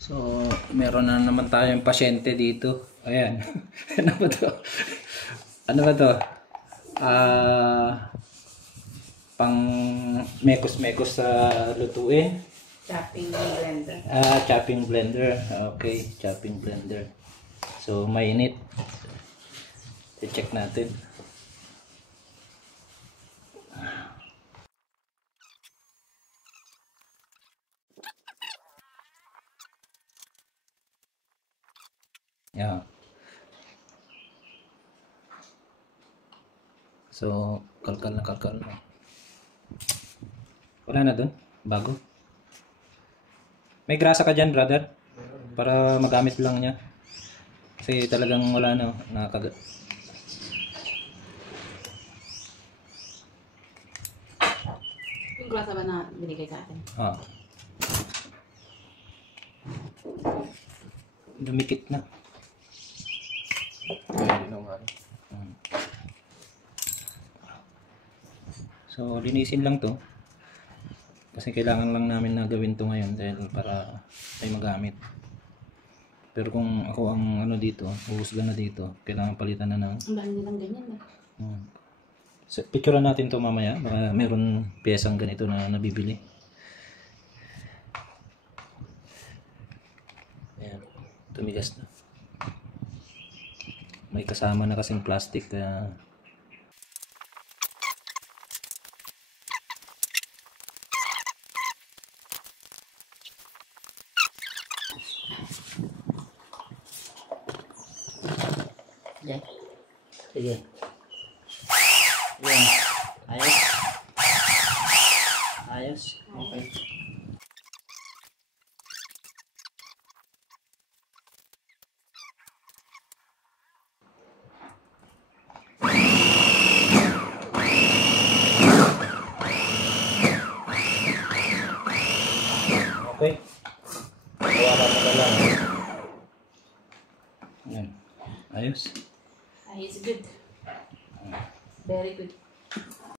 So, meron na naman tayong pasyente dito. Ayan. Ano ba to? Ano ba to? Pang mekos-mekos sa lutuin. Chopping blender. Chopping blender. Okay, chopping blender. So, mainit. I-check natin. Yeah. So, kalkal na kalkal na. Wala na dun? Bago? May grasa ka dyan, brother? Para magamit lang niya. Kasi talagang wala na. Nakakagat. Yung grasa ba na binigay sa atin? Dumikit na. So, linisin lang to. Kasi kailangan lang namin na gawin to ngayon dahil para may magamit. Pero kung ako ang ano dito, uhusga na dito, kailangan palitan na ng... Ang dahil nilang ganyan na. So, picturean natin to mamaya. Baka meron piyesang ganito na nabibili. Ayan, tumigas na. May kasama na kasing plastic na... Sige. Yan. Ayos. Ayos. Okay. Okay. Wala na lang. Yan. Ayos. It's good. Very good.